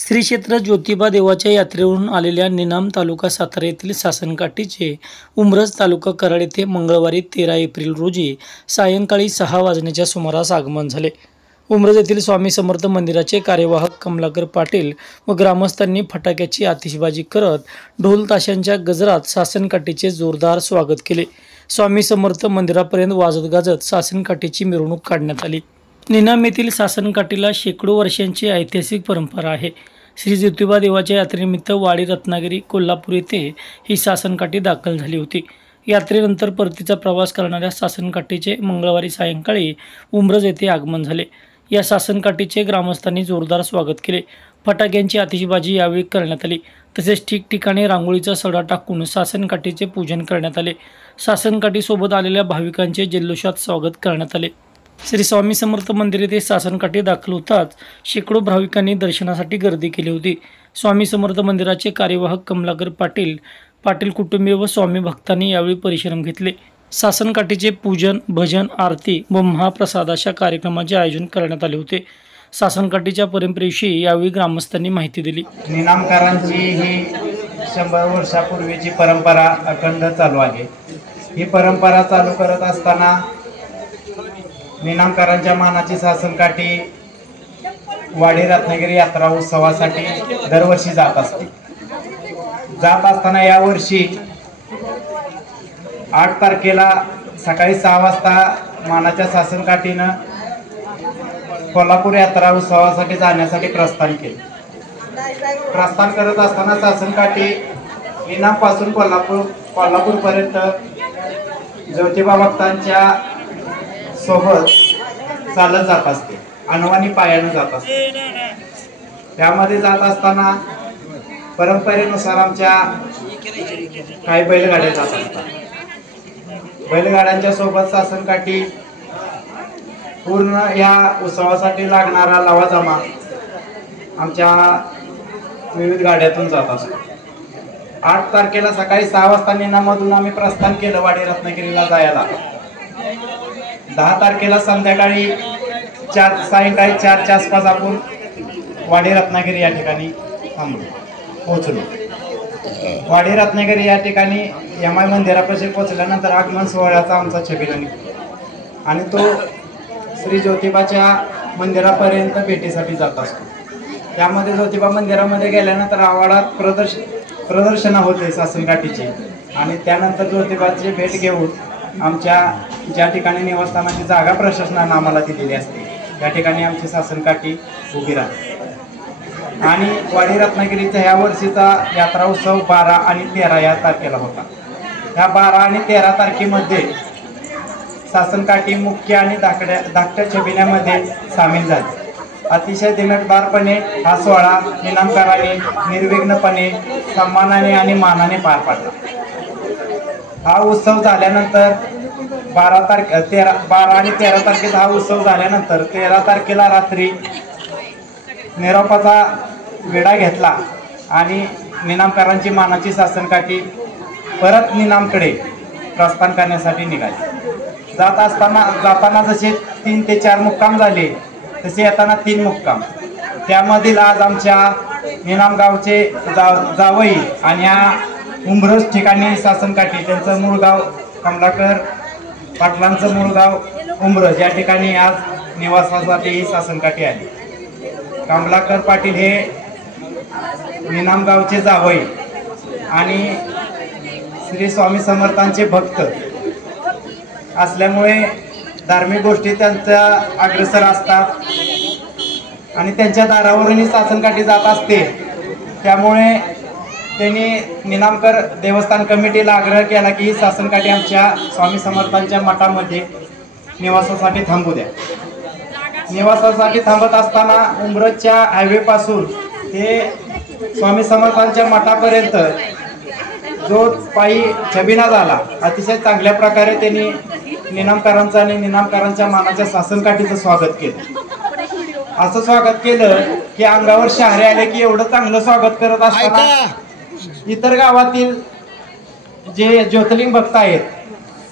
श्री क्षेत्र ज्योतिबा देवाच्या यात्रेवरून आलेल्या निनाम तालुका सातारा येथील सासनकाठीचे उंब्रज तालुका कराड येथे मंगळवारी 13 एप्रिल रोजी सायंकाळी 6 वाजण्याच्या सुमारास आगमन झाले। उंब्रज येथील स्वामी समर्थ मंदिराचे कार्यवाहक कमलाकर पाटील व ग्रामस्थांनी फटाक्याची आतिषबाजी करत ढोल ताशांच्या गजरात सासनकाठीचे जोरदार स्वागत केले। स्वामी समर्थ मंदिरापर्यंत वाजत गाजत सासनकाठीची मिरवणूक काढण्यात आली। निनाम येथील सासनकाठीला शेकडो वर्षांची ऐतिहासिक परंपरा आहे। श्री ज्योतिबा देवाच्या यात्रेनिमित्त वाडी रत्नागिरी कोल्हापूर येथे ही सासनकाठी दाखल झाली होती। यात्रेनंतर परतीचा प्रवास करणाऱ्या सासनकाठीचे मंगळवारी सायंकाळी उंब्रज येथे आगमन झाले। या सासनकाठीचे ग्रामस्थांनी जोरदार स्वागत केले। फटाक्यांची आतिषबाजी यावेळी करण्यात आली। तसेच ठिकठिकाणी रांगोळीचा सडा टाकून सासनकाठीचे पूजन करण्यात आले। सासनकाठीसोबत आलेल्या भाविकांचे जल्लोषात स्वागत करण्यात आले। श्री स्वामी समर्थ मंदिर येथे सासनकाठी दाखल होताच शेकडो भाविकांनी दर्शनासाठी गर्दी केली होती। स्वामी समर्थ मंदिराचे कार्यवाहक कमलाकर पाटील कुटुंबीय व स्वामी भक्तांनी यावेळी परिश्रम घेतले। सासनकाठीचे पूजन, भजन, आरती व महाप्रसाद अशा कार्यक्रमाचे आयोजन करण्यात आले होते। सासनकाठीच्या परंपरेविषयी यावेळी ग्रामस्थांनी माहिती दिली। निनामकारांची ही 100 वर्षापूर्वीची परंपरा अखंड चालू आहे। ही परंपरा चालू करत असताना निनामकारांच्या मानाची सासनकाठी वाडी रत्नागिरी यात्रा उत्सवासाठी दरवर्षी जात असताना यावर्षी 8 तारखेला सकाळी 6 वाजता मानाच्या सासनकाठीनं कोल्हापूर यात्रा उत्सवासाठी जाण्यासाठी प्रस्थान केले। प्रस्थान करत असताना सासनकाठी निनामपासून कोल्हापूरपर्यंत ज्योतिबा भक्तांच्या सोबत चालत जात असते, अनवाणी पायाने जात असते। त्यामध्ये जात असताना परंपरेनुसार आमच्या काही बैलगाड्या जात असतात। बैलगाड्यांच्या सोबत सासनकाठी पूर्ण या उत्सवासाठी लागणारा लवाजमा आमच्या विविध गाड्यातून जात असतो। 8 तारखेला सकाळी 6 वाजता निनाममधून आम्ही प्रस्थान केलं वाडी रत्नागिरीला जायला। 10 तारखेला संध्याकाळी सायंकाळी 4च्या आसपास आपण वाडी रत्नागिरी या ठिकाणी पोहोचलो। वाडी रत्नागिरी या ठिकाणी यमाई मंदिरापाशी पोहोचल्यानंतर आगमन सोहळ्याचा आमचा छबिना निघतो आणि तो श्री ज्योतिबाच्या मंदिरापर्यंत भेटीसाठी जात असतो। त्यामध्ये ज्योतिबा मंदिरामध्ये गेल्यानंतर आवाडात प्रदर्शन होते सासनकाठीचे आणि त्यानंतर ज्योतिबाची भेट घेऊन आमच्या ज्या ठिकाणी निवासस्थानाची जागा प्रशासनाने आम्हाला दिलेली असते त्या ठिकाणी आमची सासनकाठी उभी राहते। आणि वाडी रत्नागिरीचा ह्या वर्षीचा यात्रा उत्सव 12 आणि 13 या तारखेला होता। ह्या 12 आणि 13 तारखेमध्ये सासनकाठी मुख्य आणि धाकट्या छबिन्यामध्ये सामील झाली। अतिशय दिमागदारपणे हा सोहळा निनामकारांनी निर्विघ्नपणे सन्मानाने आणि मानाने पार पाडला। हा उत्सव झाल्यानंतर 12 आणि 13 तारखेचा हा उत्सव झाल्यानंतर 13 तारखेला रात्री निरोपाचा वेढा घेतला आणि निनामकारांची मानाची सासनकाठी परत निनामकडे प्रस्थान करण्यासाठी निघाली। जाताना जसे 3 ते 4 मुक्काम झाले तसे येताना 3 मुक्काम। त्यामधील आज आमच्या निनाम गावचे जावई आणि या उंब्रज ठिकाणी सासनकाठी त्यांचं मूळ गाव कमलाकर पाटलांचं मूळ गाव उंब्रज या ठिकाणी आज निवासासाठी ही सासनकाठी आली। कमलाकर पाटील हे निनाम गावचे जावई आणि श्री स्वामी समर्थांचे भक्त असल्यामुळे धार्मिक गोष्टी त्यांच्या अग्रेसर असतात आणि त्यांच्या दारावरूनही सासनकाठी जात असते। त्यामुळे त्यांनी निनामकर देवस्थान कमिटीला आग्रह केला की सासनकाठी आमच्या स्वामी समर्थांच्या मठामध्ये निवासासाठी थांबू द्या। निवासासाठी थांबत असताना उंब्रजच्या हायवे पासून ते स्वामी समर्थांच्या मठापर्यंत जो पायी छबिना झाला, अतिशय चांगल्या प्रकारे त्यांनी निनामकारांचं आणि निनामकारांच्या मानाच्या सासनकाठीचं स्वागत केलं। असं स्वागत केलं की अंगावर शहारे आले की एवढं चांगलं स्वागत करत असताना इतर गावातील जे ज्योतिर्लिंग भक्त आहेत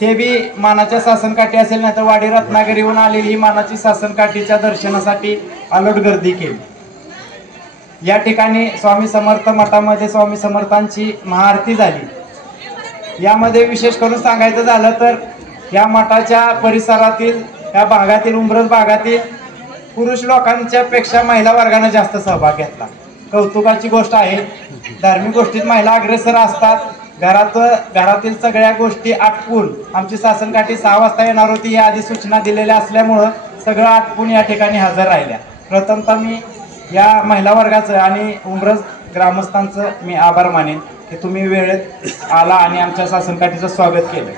ते बी मानाच्या सासनकाठी असेल नाही तर वाडी रत्नागिरीहून आलेली ही मानाची सासनकाठीच्या दर्शनासाठी अलोट गर्दी केली। या ठिकाणी स्वामी समर्थ मठामध्ये स्वामी समर्थांची महाआरती झाली। यामध्ये विशेष करून सांगायचं झालं तर या मठाच्या परिसरातील या भागातील उंब्रज भागातील पुरुष लोकांच्या पेक्षा महिला वर्गाने जास्त सहभाग घेतला। कौतुकाची गोष्ट आहे। धार्मिक गोष्टीत महिला अग्रेसर असतात। घरातील सगळ्या गोष्टी आटपून आमची सासनकाठी 6 वाजता येणार होती या आधी सूचना दिलेल्या असल्यामुळं सगळं आटपून या ठिकाणी हजर राहिल्या। प्रथमतः मी या महिला वर्गाचं आणि उंब्रज ग्रामस्थांचं मी आभार मानेन की तुम्ही वेळेत आला आणि आमच्या सासनकाठीचं स्वागत केलं।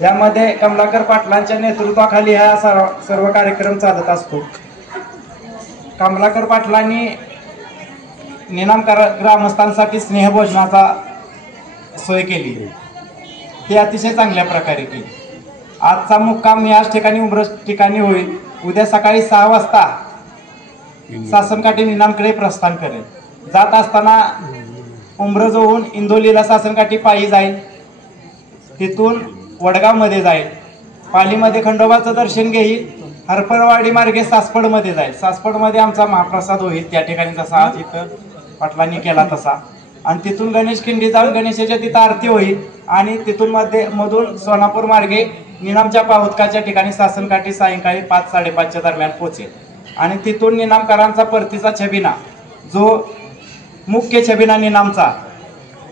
यामध्ये कमलाकर पाटलांच्या नेतृत्वाखाली हा सर्व कार्यक्रम चालत असतो। कमलाकर पाटलांनी निनाम ग्रामस्थांसाठी स्नेहभोजनाचा सोय केली, ती अतिशय चांगल्या प्रकारे केली। आजचा मुक्काम याच ठिकाणी उंब्रज ठिकाणी होईल। उद्या सकाळी 6 वाजता सासनकाठी निनामकडे प्रस्थान करेल। जात असताना उंब्रज होऊन इंदोलीला सासनकाठी पायी जाईल, तिथून वडगावमध्ये जाईल, पालीमध्ये खंडोबाचं दर्शन घेईल, हरपळवाडी मार्गे सासपडमध्ये जाईल। सासपडमध्ये आमचा महाप्रसाद होईल, त्या ठिकाणी जसा आज इथं पाटलांनी केला तसा, आणि तिथून गणेश खिंडी जाऊन गणेशाच्या तिथं आरती होईल आणि तिथून मधून सोनापूर मार्गे निनामच्या पाहुतकाच्या ठिकाणी सासनकाठी सायंकाळी 5-5:30च्या दरम्यान पोहोचेल। आणि तिथून निनामकरांचा परतीचा छबिना, जो मुख्य छबिना निनामचा,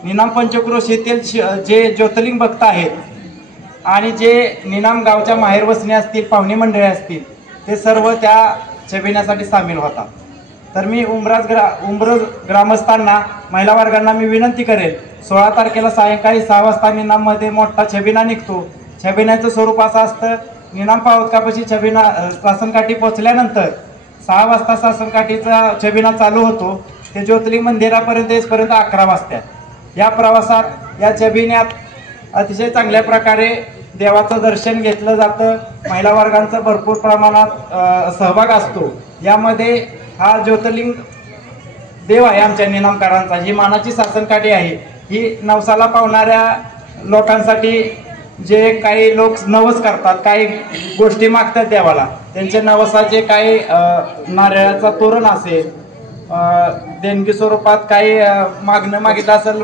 निनाम पंचक्रोशीतील जे ज्योतिर्लिंग भक्त आहेत आणि जे निनाम गावच्या माहेर वसणी असतील, पाहुणे मंडळी असतील, ते सर्व त्या छबिन्यासाठी सामील होतात। तर मी उंब्रज ग्रामस्थांना, महिला वर्गांना मी विनंती करेल, 16 तारखेला सायंकाळी 6 वाजता निनाममध्ये मोठा छबिना निघतो। छबिन्याचं स्वरूप असं असतं, निनाम पाहुतकापाशी छबिना सासनकाठी पोहोचल्यानंतर 6 वाजता सासनकाठीचा छबिना चालू होतो, ते ज्योतिर्लिंग मंदिरापर्यंत येईपर्यंत 11 वाजतात। या प्रवासात या छबिन्यात अतिशय चांगल्या प्रकारे देवाचं दर्शन घेतलं जातं। महिला वर्गांचा भरपूर प्रमाणात सहभाग असतो। यामध्ये हा ज्योतिर्लिंग देव आहे आमच्या निनामकरांचा, ही मानाची सासनकाठी आहे। ही नवसाला पावणाऱ्या लोकांसाठी जे काही लोक नवस करतात, काही गोष्टी मागतात देवाला, त्यांच्या नवसाचे काही नारळाचा तोरण असेल, देणगी स्वरूपात काही मागणं मागितलं असेल,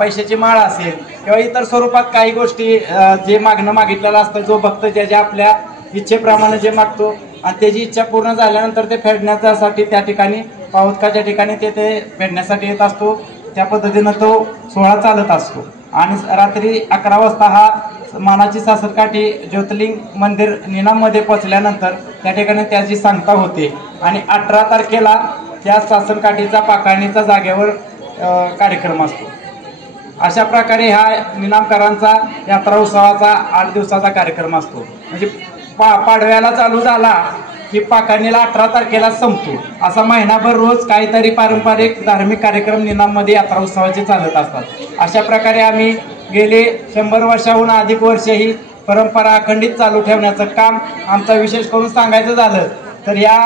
पैशाची माळ असेल किंवा इतर स्वरूपात काही गोष्टी जे मागणं मागितलेलं असतं, जो भक्त ज्याच्या आपल्या इच्छेप्रमाणे जे मागतो आणि त्याची इच्छा पूर्ण झाल्यानंतर ते फेडण्यासाठी त्या ठिकाणी पाहुतकाच्या ठिकाणी ते फेडण्यासाठी येत असतो। त्या पद्धतीनं तो सोहळा चालत असतो। आणि रात्री 11 वाजता हा मानाची सासनकाठी ज्योतिर्लिंग मंदिर निनाममध्ये पोहोचल्यानंतर त्या ठिकाणी त्याची सांगता होते आणि 18 तारखेला त्या सासनकाठीचा पाकारणीचा जागेवर कार्यक्रम असतो। अशा प्रकारे हा निनामकरांचा यात्रा उत्सवाचा 8 दिवसाचा कार्यक्रम असतो। म्हणजे पाडव्याला चालू झाला की पाकारणीला 18 तारखेला संपतो। असा महिनाभर रोज काहीतरी पारंपरिक धार्मिक कार्यक्रम निनाममध्ये यात्रा उत्सवाचे चालत असतात। अशा प्रकारे आम्ही गेले 100 वर्षाहून अधिक वर्ष ही परंपरा अखंडित चालू ठेवण्याचं काम आमचा। विशेष करून सांगायचं झालं तर या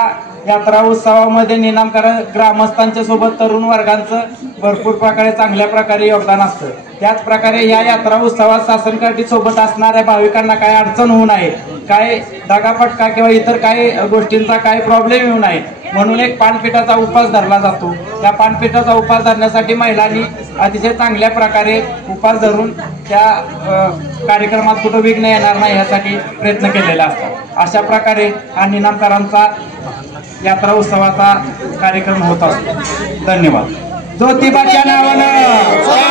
यात्रा उत्सवामध्ये निनामकर ग्रामस्थांच्या सोबत तरुण वर्गांचं भरपूर प्रकारे चांगल्या प्रकारे योगदान असतं। त्याच प्रकारे या यात्रा उत्सवात सासनकाठी सोबत असणाऱ्या भाविकांना काही अडचण होऊ नये, काय दगाफटका किंवा इतर काही गोष्टींचा काही प्रॉब्लेम येऊ नये म्हणून एक पानपिठाचा उपास धरला जातो। त्या पानपिठाचा उपास धरण्यासाठी महिलांनी अतिशय चांगल्या प्रकारे उपास धरून त्या कार्यक्रमात कुठं विघ्न येणार नाही यासाठी प्रयत्न केलेला असतो। अशा प्रकारे हा निनामकरांचा यात्रा उत्सवाचा कार्यक्रम होत असतो। धन्यवाद। ज्योतिबाच्या नावानं